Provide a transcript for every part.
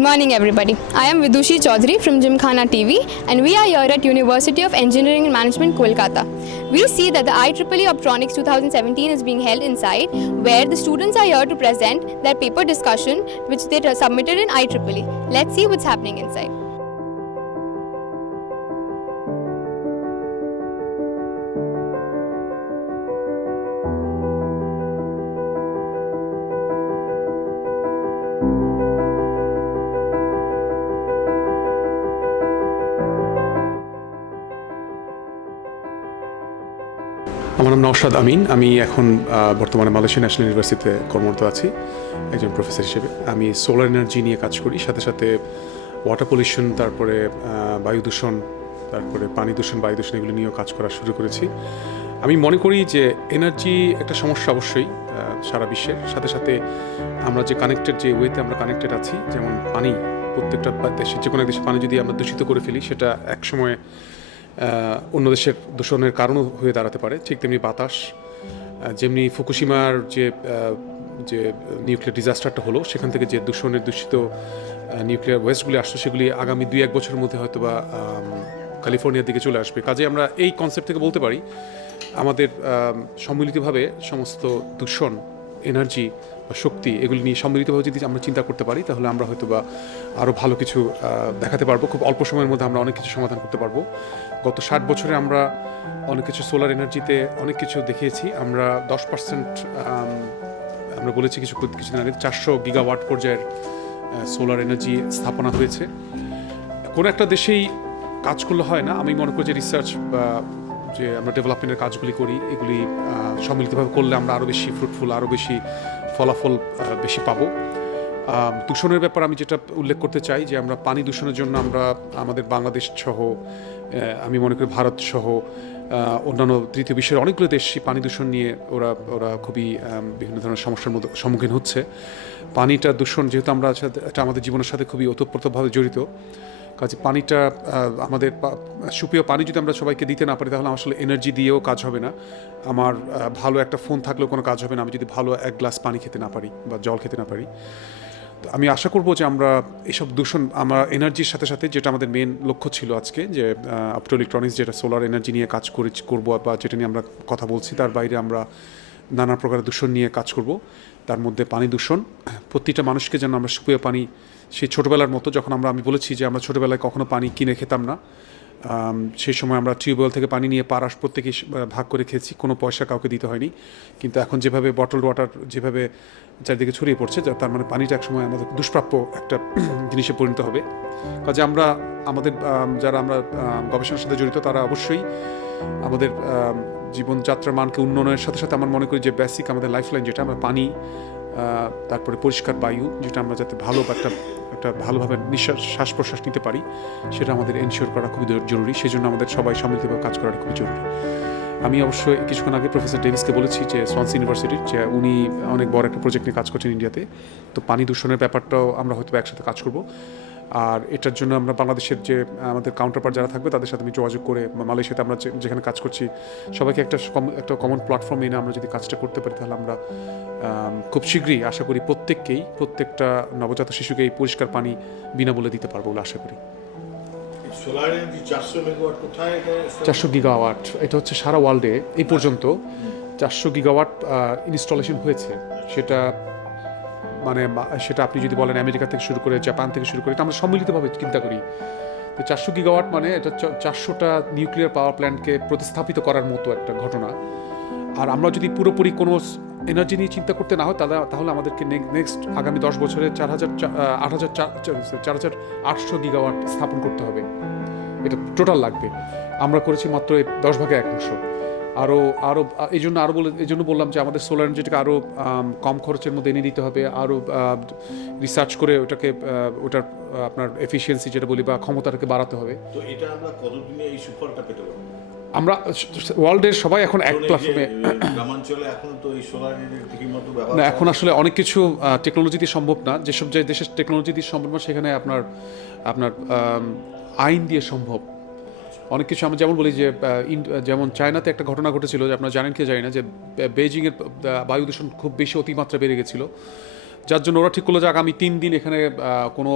Good morning everybody. I am Vidushi Chaudhary from Gymkhana TV and we are here at University of Engineering and Management, Kolkata. We see that the IEEE Optronix 2017 is being held inside where the students are here to present their paper discussion which they submitted in IEEE. Let's see what's happening inside. আমার নাম নওশাদ আমিন। আমি এখন বর্তমানে Malaysia national ইউনিভার্সিটিতে কর্মরত আছি একজন প্রফেসর হিসেবে। আমি সোলার এনার্জি নিয়ে কাজ করি, সাথে সাথে ওয়াটার পলিউশন, তারপরে বায়ু দূষণ, তারপরে পানি দূষণ, বায়ু দূষণ এগুলো নিয়েও কাজ করা শুরু করেছি। আমি মনে করি যে এনার্জি একটা সমস্যা অবশ্যই সারা বিশ্বের, সাথে সাথে আমরা যে কানেক্টেড, যে ওয়েতে আমরা কানেক্টেড আছি, যেমন পানি, প্রত্যেকটা দেশে যে কোনো এক দেশে পানি যদি আমরা দূষিত করে ফেলি সেটা একসময় অন্য দেশের দূষণের কারণও হয়ে দাঁড়াতে পারে। ঠিক তেমনি বাতাস, যেমনি ফুকুশিমার যে নিউক্লিয়ার ডিজাস্টারটা হলো, সেখান থেকে যে দূষিত নিউক্লিয়ার ওয়েস্টগুলি আসতো সেগুলি আগামী 2-1 বছরের মধ্যে হয়তো বা ক্যালিফোর্নিয়ার দিকে চলে আসবে। কাজে আমরা এই কনসেপ্ট থেকে বলতে পারি আমাদের সম্মিলিতভাবে সমস্ত দূষণ, এনার্জি বা শক্তি এগুলি নিয়ে সম্মিলিতভাবে যদি আমরা চিন্তা করতে পারি তাহলে আমরা হয়তো বা আরও ভালো কিছু দেখাতে পারবো। খুব অল্প সময়ের মধ্যে আমরা অনেক কিছু সমাধান করতে পারবো। গত 60 বছরে আমরা অনেক কিছু সোলার এনার্জিতে অনেক কিছু দেখিয়েছি। আমরা 10% আমরা বলেছি কিছুদিন আগে 400 গিগাওয়াট পর্যায়ের সোলার এনার্জি স্থাপনা হয়েছে। কোনো একটা দেশেই কাজ করলে হয় না। আমি মনে করি যে রিসার্চ বা যে আমরা ডেভেলপমেন্টের কাজগুলি করি এগুলি সম্মিলিতভাবে করলে আমরা আরও বেশি ফ্রুটফুল, আরও বেশি ফলাফল বেশি পাবো। দূষণের ব্যাপার আমি যেটা উল্লেখ করতে চাই যে আমরা পানি দূষণের জন্য আমরা আমাদের বাংলাদেশ সহ, আমি মনে করি ভারত সহ অন্যান্য তৃতীয় বিশ্বের অনেকগুলো দেশ পানি দূষণ নিয়ে ওরা খুবই বিভিন্ন ধরনের সমস্যার মধ্যে সম্মুখীন হচ্ছে। পানিটা দূষণ যেহেতু আমরা এটা আমাদের জীবনের সাথে খুবই ওতপ্রোতভাবে জড়িত, কাজে পানিটা আমাদের সুপেয় পানি যদি আমরা সবাইকে দিতে না পারি তাহলে আসলে এনার্জি দিয়েও কাজ হবে না। আমার ভালো একটা ফোন থাকলেও কোনো কাজ হবে না আমি যদি ভালো এক গ্লাস পানি খেতে না পারি বা জল খেতে না পারি। তো আমি আশা করব যে আমরা এইসব দূষণ, আমরা এনার্জির সাথে সাথে যেটা আমাদের মেন লক্ষ্য ছিল আজকে, যে অপটো-ইলেকট্রনিক্স যেটা সোলার এনার্জি নিয়ে কাজ করবো বা যেটা নিয়ে আমরা কথা বলছি, তার বাইরে আমরা নানা প্রকার দূষণ নিয়ে কাজ করব। তার মধ্যে পানি দূষণ, প্রতিটা মানুষকে যেন আমরা সুপেয় পানি, সেই ছোটোবেলার মতো যখন আমি বলেছি যে আমরা ছোটোবেলায় কখনো পানি কিনে খেতাম না, সেই সময় আমরা টিউবওয়েল থেকে পানি নিয়ে পারাস প্রত্যেকে ভাগ করে খেয়েছি, কোনো পয়সা কাউকে দিতে হয়নি। কিন্তু এখন যেভাবে বটলড ওয়াটার যেভাবে চারিদিকে ছড়িয়ে পড়ছে, তার মানে পানিটা একসময় আমাদের দুষ্প্রাপ্য একটা জিনিসে পরিণত হবে। কাজে আমরা আমাদের যারা আমরা গবেষণার সাথে জড়িত তারা অবশ্যই আমাদের জীবনযাত্রার মানকে উন্নয়নের সাথে সাথে আমার মনে করি যে বেসিক আমাদের লাইফলাইন যেটা আমরা পানি, তারপরে পরিষ্কার বায়ু, যেটা আমরা যাতে ভালো বা একটা ভালোভাবে শ্বাস প্রশ্বাস নিতে পারি সেটা আমাদের এনশিওর করা খুবই জরুরি। সেই জন্য আমাদের সবাই সম্মিলিতভাবে কাজ করাটা খুবই জরুরি। আমি অবশ্যই কিছুক্ষণ আগে প্রফেসর ডেভিসকে বলেছি যে সোয়ানসি ইউনিভার্সিটির, যে উনি অনেক বড় একটা প্রজেক্ট নিয়ে কাজ করছেন ইন্ডিয়াতে। তো পানি দূষণের ব্যাপারটাও আমরা হয়তো একসাথে কাজ করব। আর এটার জন্য আমরা বাংলাদেশের যে আমাদের কাউন্টারপার্ট যারা থাকবে তাদের সাথে আমি যোগাযোগ করে, মালয়েশিয়াতে আমরা যেখানে কাজ করছি সবাইকে একটা কমন প্ল্যাটফর্ম এনে আমরা যদি কাজটা করতে পারি তাহলে আমরা খুব শীঘ্রই আশা করি প্রত্যেকটা নবজাত শিশুকে এই পরিষ্কার পানি বিনামূল্যে দিতে পারবো বলে আশা করি। 400 গিগাওয়াট, এটা হচ্ছে সারা ওয়ার্ল্ডে এই পর্যন্ত 400 গিগাওয়াট ইনস্টলেশন হয়েছে। সেটা আপনি যদি বলেন আমেরিকা থেকে শুরু করে, জাপান থেকে শুরু করে, এটা আমরা সম্মিলিতভাবে চিন্তা করি। তো 400 গিগাওয়াট মানে এটা 400টা নিউক্লিয়ার পাওয়ার প্ল্যান্টকে প্রতিস্থাপিত করার মতো একটা ঘটনা। আর আমরা যদি পুরোপুরি কোনো এনার্জি নিয়ে চিন্তা করতে না হয় তাহলে আমাদেরকে নেক্সট আগামী 10 বছরে 4,800 গিগাওয়াট স্থাপন করতে হবে। এটা টোটাল লাগবে। আমরা করেছি মাত্র 10/1। আরও এই জন্য বললাম যে আমাদের সোলার এনার্জিটাকে আরও কম খরচের মধ্যে এনে দিতে হবে, আরও রিসার্চ করে ওটার আপনার এফিসিয়েন্সি যেটা বলি বা ক্ষমতাটাকে বাড়াতে হবে। তো এটা আমরা কতদিনে এই সুফলটা পেতে পারবো? আমরা ওয়ার্ল্ডের সবাই এখন এক প্ল্যাটফর্মে, গ্রামাঞ্চলে এখন তো এই সোলার এনার্জি মতো ব্যবহার না, এখন আসলে অনেক কিছু টেকনোলজি দিয়ে সম্ভব না। যেসব যে দেশের টেকনোলজি দিয়ে সম্ভব না সেখানে আপনার আইন দিয়ে সম্ভব। অনেক কিছু আমরা যেমন বলি যে যেমন চায়নাতে একটা ঘটনা ঘটেছিল, যে আপনারা জানেন কি জানি না, যে বেইজিংয়ের বায়ু দূষণ খুব বেশি অতিমাত্রা বেড়ে গেছিলো। যার জন্য ওরা ঠিক করলো যে আগামী 3 দিন এখানে কোনো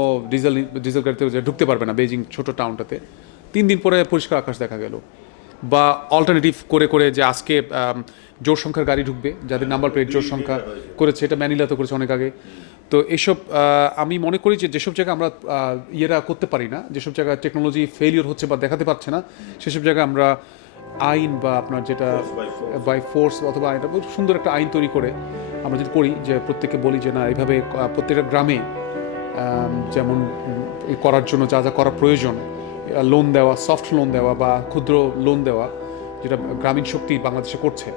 ডিজেল গাড়িতে ঢুকতে পারবে না বেজিং ছোট টাউনটাতে। 3 দিন পরে পরিষ্কার আকাশ দেখা গেল। বা অল্টারনেটিভ করে যে আজকে জোর সংখ্যার গাড়ি ঢুকবে, যাদের নাম্বার প্লেট জোর সংখ্যা করেছে, এটা ম্যানিলাতে করেছে অনেক আগে। তো এসব আমি মনে করি যে যেসব জায়গায় আমরা ইয়েরা করতে পারি না, যেসব জায়গায় টেকনোলজি ফেলিওর হচ্ছে বা দেখাতে পারছে না, সেসব জায়গায় আমরা আইন বা আপনার যেটা বাই ফোর্স অথবা এটা সুন্দর একটা আইন তৈরি করে আমরা যদি করি, যে প্রত্যেককে বলি যে না এইভাবে প্রত্যেকটা গ্রামে যেমন করার জন্য যা যা করা প্রয়োজন, লোন দেওয়া, সফট লোন দেওয়া বা ক্ষুদ্র লোন দেওয়া, যেটা গ্রামীণ শক্তি বাংলাদেশে করছে।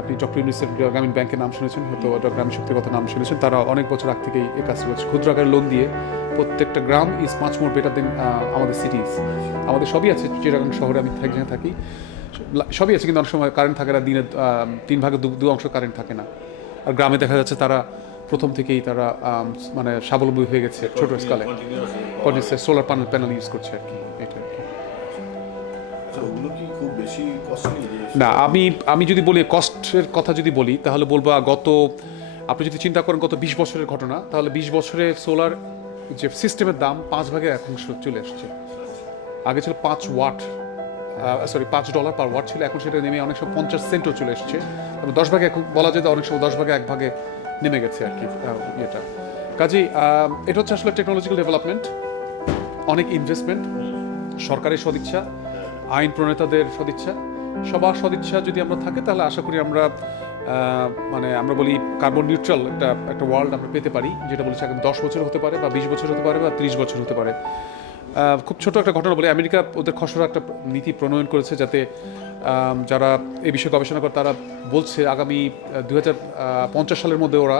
আপনি ডক্টর ইউনিসেফ গ্রামীণ ব্যাংকের নাম শুনেছেন, হয়তো গ্রামীণ শক্তির কথা নাম শুনেছেন। তারা অনেক বছর আগ থেকেই এই কাজ করছে, ক্ষুদ্র আকারের লোন দিয়ে প্রত্যেকটা গ্রাম is much more better than আমাদের সিটিজ। আমাদের সবই আছে, চিটাগাং শহরে আমি যেখানে থাকি সবই আছে, কিন্তু অনেক সময় কারেন্ট থাকে না, দিনে 3 ভাগে 2 অংশ কারেন্ট থাকে না। আর গ্রামে দেখা যাচ্ছে তারা প্রথম থেকেই তারা মানে স্বাবলম্বী হয়ে গেছে, ছোট স্কেলে সোলার প্যানেল ইউজ করছে আর কি। এটা না, আমি যদি বলি কস্টের কথা যদি বলি, তাহলে বলবো আপনি যদি চিন্তা করেন গত 20 বছরের ঘটনা, তাহলে 20 বছরে সোলার যে সিস্টেমের দাম 5 ভাগে 1 অংশ চলে আসছে। আগে ছিল $5 পার ওয়াট ছিল, এখন সেটা নেমে অনেক সময় 50 সেন্টও চলে এসছে। 10 ভাগে এখন বলা যায়, অনেক সময় 10 ভাগে 1 ভাগে নেমে গেছে আর কি এটা। কাজেই এটা হচ্ছে আসলে টেকনোলজিক্যাল ডেভেলপমেন্ট, অনেক ইনভেস্টমেন্ট, সরকারের সদিচ্ছা, আইন প্রণেতাদের সদিচ্ছা, সবার সদিচ্ছা যদি আমরা থাকে, তাহলে আশা করি আমরা মানে আমরা বলি কার্বন নিউট্রাল একটা ওয়ার্ল্ড আমরা পেতে পারি, যেটা বলেছে এখন 10 বছর হতে পারে বা 20 বছর হতে পারে বা 30 বছর হতে পারে। খুব ছোট একটা ঘটনা বলি, আমেরিকা ওদের খসড়া একটা নীতি প্রণয়ন করেছে, যাতে যারা এই বিষয়ে গবেষণা করে তারা বলছে আগামী 2050 সালের মধ্যে ওরা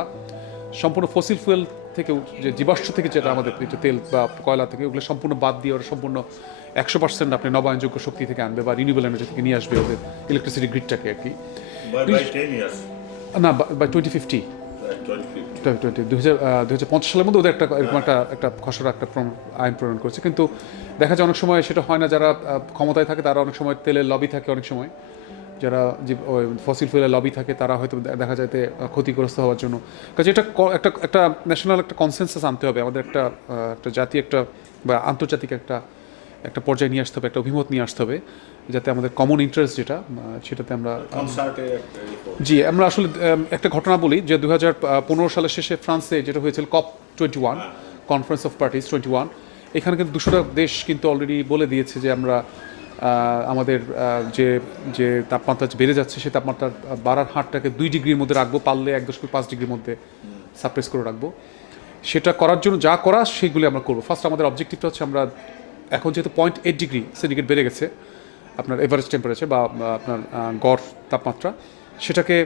সম্পূর্ণ ফসিল ফুয়েল থেকে, যে জীবাশ্ম থেকে যেটা আমাদের তেল বা কয়লা থেকে, ওগুলো সম্পূর্ণ বাদ দিয়ে ওরা সম্পূর্ণ 100% আপনি নবায়নযোগ্য শক্তি থেকে আনবে বা রিনিউয়েবল এনার্জি থেকে নিয়ে আসবে ওদের ইলেকট্রিসিটি গ্রিডটাকে আর কি। না, বাই 2050 2050 সালের মধ্যে ওদের এরকম একটা খসড়া একটা আইন প্রণয়ন করেছে। কিন্তু দেখা যায় অনেক সময় সেটা হয় না, যারা ক্ষমতায় থাকে তারা অনেক সময় তেলের লবি থাকে, অনেক সময় যারা ফসিল ফুয়েলের লবি থাকে তারা হয়তো দেখা যায় ক্ষতিগ্রস্ত হওয়ার জন্য। কাজে এটা একটা ন্যাশনাল একটা কনসেনসাস আনতে হবে, আমাদের একটা জাতীয় একটা বা আন্তর্জাতিক একটা পর্যায়ে নিয়ে আসতে হবে, একটা অভিমত নিয়ে আসতে হবে, যাতে আমাদের কমন ইন্টারেস্ট যেটা সেটাতে আমরা আমরা আসলে একটা ঘটনা বলি যে 2015 সালের শেষে ফ্রান্সে যেটা হয়েছিল COP21 কনফারেন্স অফ পার্টিস 21, এখানে কিন্তু 200টা দেশ কিন্তু অলরেডি বলে দিয়েছে যে আমরা আমাদের যে তাপমাত্রা বেড়ে যাচ্ছে সেই তাপমাত্রা বাড়ার হারটাকে 2 ডিগ্রির মধ্যে রাখবো, পারলে 1.5 ডিগ্রির মধ্যে সাপ্রেস করে রাখবো। সেটা করার জন্য যা করা সেগুলি আমরা করবো। ফার্স্ট আমাদের অবজেক্টিভটা হচ্ছে, আমরা এখন যেহেতু 0.8 ডিগ্রি সেন্টিগ্রেড বেড়ে গেছে আপনার এভারেজ টেম্পারেচার বা আপনার গড় তাপমাত্রা, সেটাকে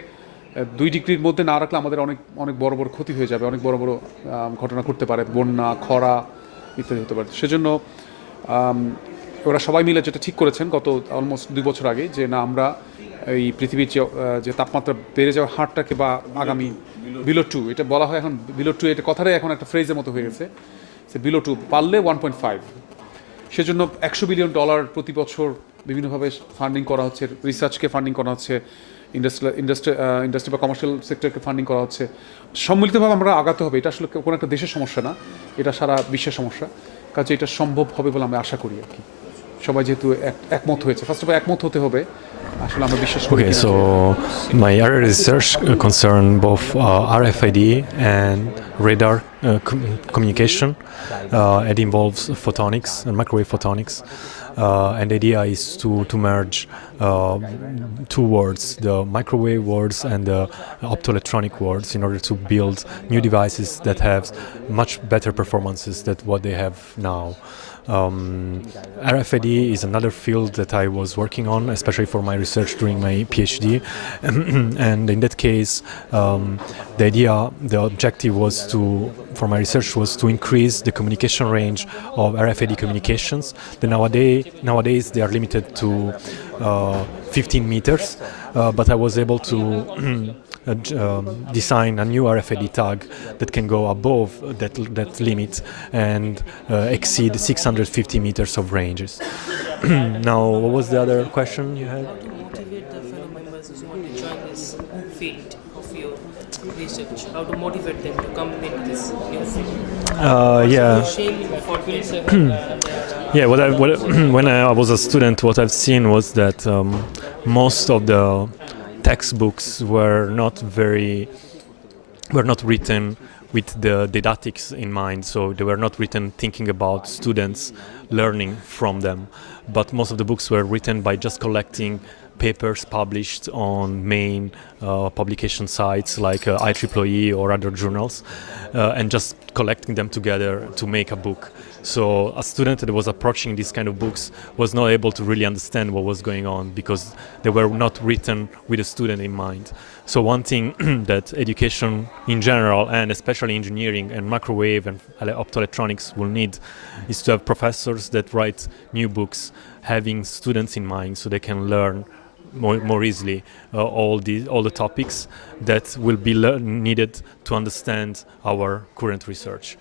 2 ডিগ্রির মধ্যে না রাখলে আমাদের অনেক বড় বড় ক্ষতি হয়ে যাবে, অনেক বড় বড় ঘটনা ঘটতে পারে, বন্যা, খরা ইত্যাদি হতে পারে। সেজন্য ওরা সবাই মিলে যেটা ঠিক করেছেন গত অলমোস্ট 2 বছর আগে, যে না আমরা এই পৃথিবীর যে তাপমাত্রা বেড়ে যাওয়ার হারটাকে বা আগামী বিলো 2, এটা বলা হয় এখন বিলো 2, এটা কথাটাই এখন একটা ফ্রেজের মতো হয়ে গেছে, সে বিলো 2 পারলে 1.5। সেজন্য $100 বিলিয়ন প্রতি বছর বিভিন্নভাবে ফান্ডিং করা হচ্ছে, রিসার্চকে ফান্ডিং করা হচ্ছে, ইন্ডাস্ট্রি বা কমার্শিয়াল সেক্টরকে ফান্ডিং করা হচ্ছে। সম্মিলিতভাবে আমরা আগাতে হবে, এটা আসলে কোনো একটা দেশের সমস্যা না, এটা সারা বিশ্বের সমস্যা। কাজে এটা সম্ভব হবে বলে আমরা আশা করি আর কি। সবাই যেহেতু একমত হয়েছে, ফার্স্ট অফ অল একমত হতে হবে, আসলে আমরা বিশ্বাস করি। Okay, so my area research concern both RFID and radar communication. It involves photonics and microwave photonics. And the idea is to merge two worlds, the microwave worlds and the opto-electronic worlds, in order to build new devices that have much better performances than what they have now. RFID is another field that I was working on, especially for my research during my PhD. And in that case, the objective was for my research was to increase the communication range of RFID communications. Nowadays they are limited to 15 meters, but I was able design a new RFID tag that can go above that limit and exceed 650 meters of ranges. Now, what was the other question you had? Motivate the fellow members who want to join this field of your research? How to motivate them to come into this new field? Yeah. Shame for them. Yeah, when I was a student, what I've seen was that most of the textbooks were not written with the didactics in mind. So they were not written thinking about students learning from them. But most of the books were written by just collecting papers published on main publication sites like IEEE or other journals, and just collecting them together to make a book. So a student that was approaching these kind of books was not able to really understand what was going on because they were not written with a student in mind. So one thing that education in general, and especially engineering and microwave and optoelectronics will need, is to have professors that write new books having students in mind so they can learn more easily all the topics that will be needed to understand our current research.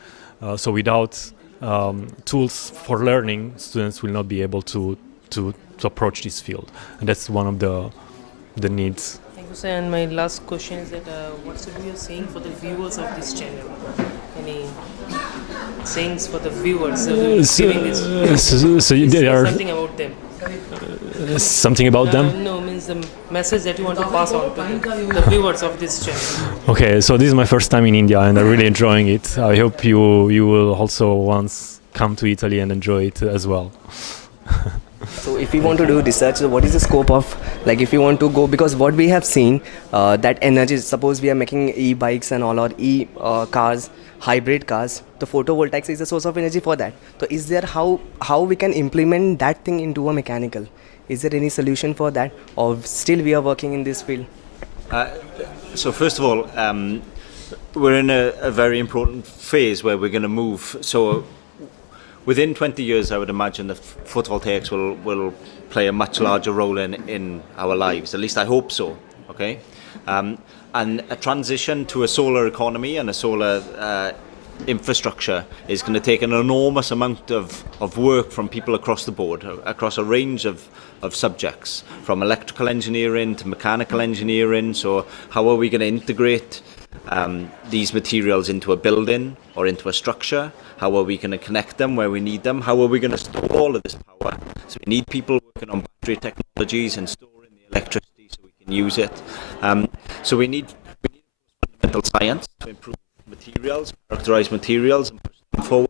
So without tools for learning, students will not be able to approach this field, and that's one of the needs. Thank you, sir. And my last question is that what should be your saying for the viewers of this channel? Any sayings for the viewers? Giving this, There are something about them. something about them. No, means the message that you want to pass on to the viewers of this channel. Okay, so this is my first time in India, and I'm really enjoying it. I hope you will also once come to Italy and enjoy it as well. So if we want to do research, what is the scope of, like if you want to go, because what we have seen, that energy, suppose we are making e-bikes and all, or cars, hybrid cars, the photovoltaics is a source of energy for that. So is there how we can implement that thing into a mechanical? Is there any solution for that, or still we are working in this field? So first of all, we're in a very important phase where we're going to move. So within 20 years, I would imagine that photovoltaics will play a much larger role in our lives. At least I hope so. Okay, and a transition to a solar economy and a solar infrastructure is going to take an enormous amount of work from people across the board, across a range of subjects, from electrical engineering to mechanical engineering. So how are we going to integrate these materials into a building or into a structure? How are we going to connect them where we need them? How are we going to store all of this power? So we need people working on battery technologies and storing the electricity so we can use it. So we need fundamental science to improve materials, characterize materials and push them forward.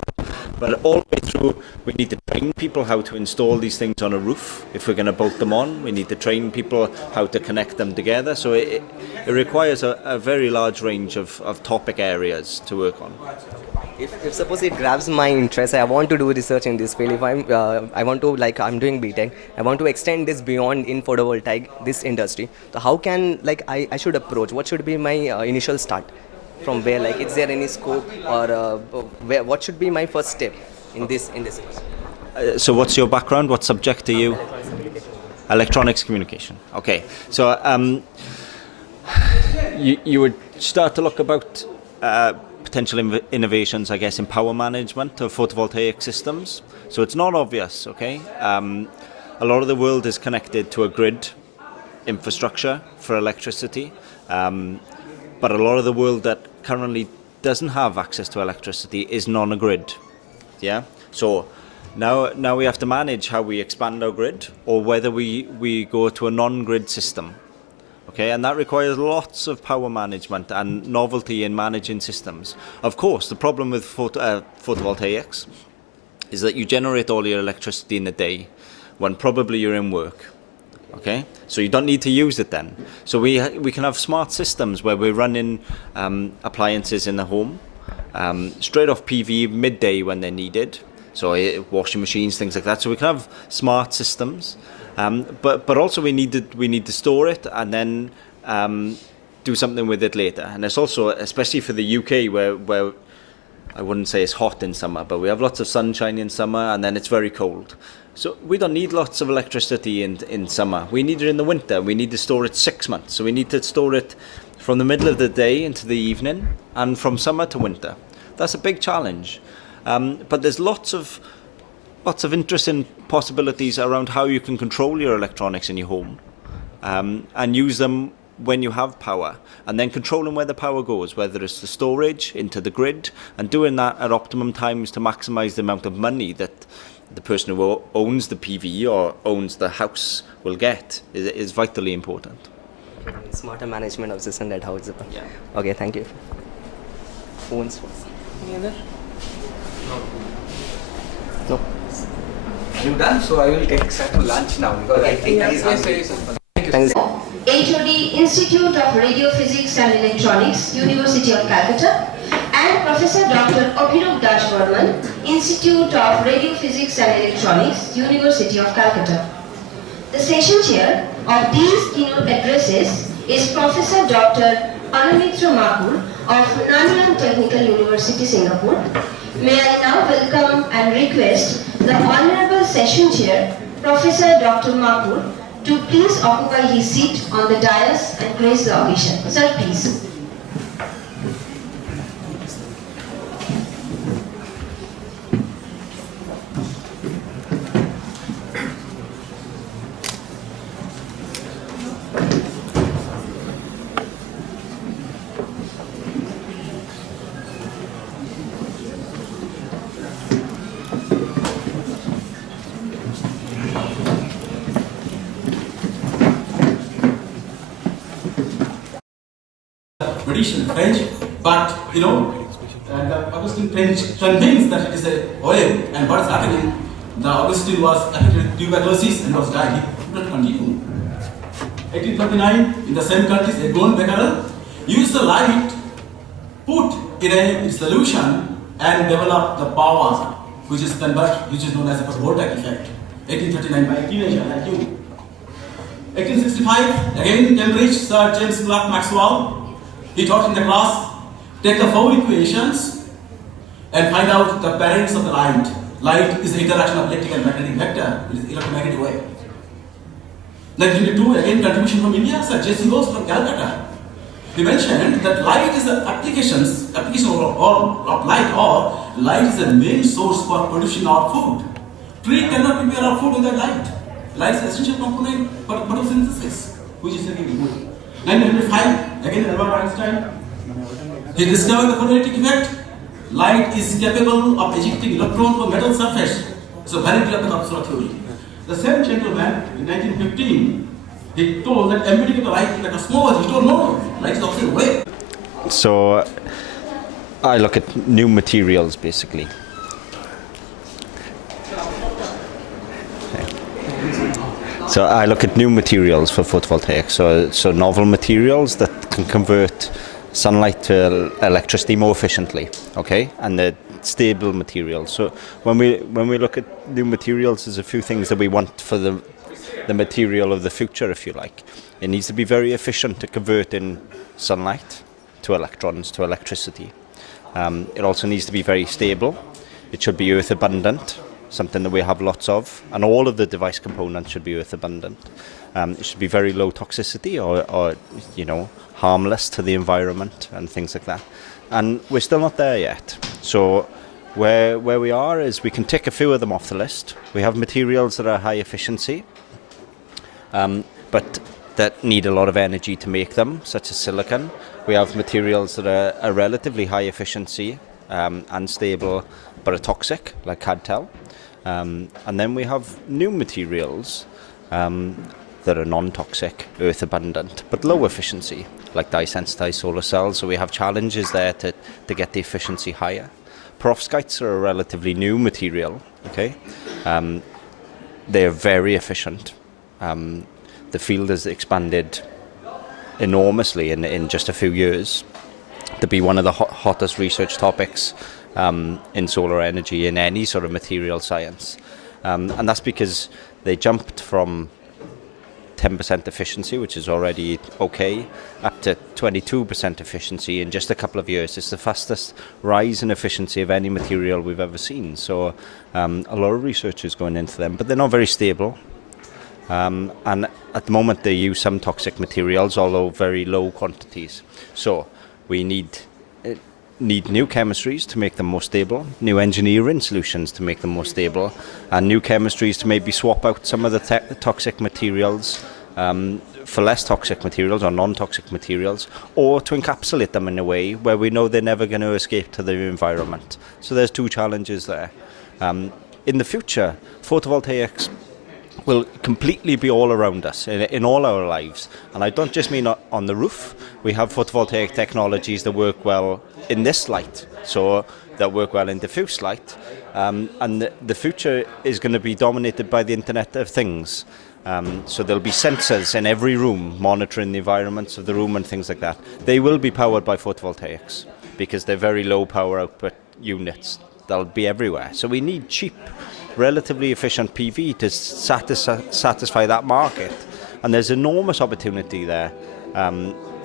But all the way through, we need to train people how to install these things on a roof. If we're going to bolt them on, we need to train people how to connect them together. So it requires a very large range of topic areas to work on. If suppose it grabs my interest, I want to do research in this field. If I want to, like I'm doing BTech, I want to extend this beyond in photovoltaic, this industry. So how can, like I should approach? What should be my initial start? From where, like, is there any scope, or what should be my first step in this? So what's your background? What subject are you? Electronics communication. Okay. So you would start to look about potential innovations, I guess, in power management of photovoltaic systems. So it's not obvious, okay? A lot of the world is connected to a grid infrastructure for electricity, but a lot of the world that currently doesn't have access to electricity is non-grid, yeah? So now we have to manage how we expand our grid, or whether we go to a non-grid system. Okay, and that requires lots of power management and novelty in managing systems. Of course, the problem with photovoltaics is that you generate all your electricity in the day when probably you're in work. Okay, so you don't need to use it then. So we can have smart systems where we're running appliances in the home straight off PV midday when they're needed. So washing machines, things like that. So we can have smart systems. But also we need to store it and then do something with it later. And it's also, especially for the UK, where I wouldn't say it's hot in summer, but we have lots of sunshine in summer and then it's very cold. So we don't need lots of electricity in summer. We need it in the winter. We need to store it 6 months. So we need to store it from the middle of the day into the evening, and from summer to winter. That's a big challenge. But there's lots of interesting possibilities around how you can control your electronics in your home, and use them when you have power, and then controlling where the power goes, whether it's the storage, into the grid, and doing that at optimum times to maximize the amount of money that the person who owns the PV or owns the house will get is vitally important. Smarter management of system at house. Yeah. Okay, thank you. Who wants one? Any other? No. You done? So I will take start to lunch now because I think he is hungry. Thanks. HOD Institute of Radiophysics and Electronics, University of Calcutta, and Professor Dr. Optronix Varman, Institute of Radiophysics and Electronics, University of Calcutta. The session chair of these keynote addresses is Professor Dr. Anamitra Makur of Nanyang Technical University, Singapore. May I now welcome and request the Honorable Session Chair, Professor Dr. Makur, to please occupy his seat on the dais and grace the occasion. Sir, please. British French, but Augustine French convinced that it is a oil, and what is happening? The Augustine was affected with tuberculosis and was died. He could not continue. 1839, in the same country, a gold becquerel used the light, put in a solution, and developed the power, which is known as the photovoltaic effect. 1839 by a teenager like you. 1865, again in Cambridge, Sir James Clerk Maxwell. He taught in the class, take the four equations and find out the parents of the light. Light is the interaction of electric and magnetic vector, it is electromagnetic wave. 1922, again contribution from India, Sir J.C. Rose from Calcutta. He mentioned that light is the application of light, or light is the main source for producing our food. Tree cannot prepare our food without light. Light is an essential component for photosynthesis, which is very good. 1905, again Albert Einstein, he discovered the photoelectric effect. Light is capable of ejecting electron from metal surface. So validity of the Kapsula theory. The same gentleman in 1915, he told that emitting the light like a smoke. He told no, light is also wave. So I look at new materials basically. So I look at new materials for photovoltaics, so novel materials that can convert sunlight to electricity more efficiently, okay, and they're stable materials. So when we look at new materials, there's a few things that we want for the material of the future, if you like. It needs to be very efficient to convert in sunlight to electrons to electricity. It also needs to be very stable. It should be earth abundant, something that we have lots of, and all of the device components should be earth abundant. It should be very low toxicity or harmless to the environment and things like that. And we're still not there yet. So where we are is we can tick a few of them off the list. We have materials that are high efficiency, but that need a lot of energy to make them, such as silicon. We have materials that are relatively high efficiency and stable, but are toxic, like Cadtel. And then we have new materials that are non-toxic, earth abundant, but low efficiency, like dye-sensitized solar cells. So we have challenges there to get the efficiency higher. Perovskites are a relatively new material, okay? They're very efficient. The field has expanded enormously in just a few years to be one of the hottest research topics in solar energy, in any sort of material science. And that's because they jumped from 10% efficiency, which is already okay, up to 22% efficiency in just a couple of years. It's the fastest rise in efficiency of any material we've ever seen. So a lot of research is going into them, but they're not very stable. And at the moment they use some toxic materials, although very low quantities. So we need new chemistries to make them more stable, new engineering solutions to make them more stable, and new chemistries to maybe swap out some of the toxic materials for less toxic materials or non-toxic materials, or to encapsulate them in a way where we know they're never going to escape to the environment. So there's two challenges there. In the future, photovoltaics will completely be all around us in all our lives. And I don't just mean on the roof. We have photovoltaic technologies that work well in this light, so that work well in diffuse light. And the future is going to be dominated by the Internet of Things. So there'll be sensors in every room monitoring the environments of the room and things like that. They will be powered by photovoltaics because they're very low power output units. They'll be everywhere. So we need cheap, relatively efficient PV to satisfy that market. And there's enormous opportunity there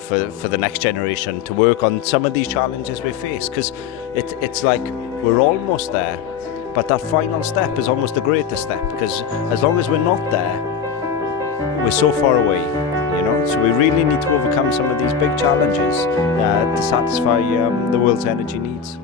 for the next generation to work on some of these challenges we face, because it's like we're almost there, but that final step is almost the greatest step, because as long as we're not there, we're so far away, you know. So we really need to overcome some of these big challenges to satisfy the world's energy needs.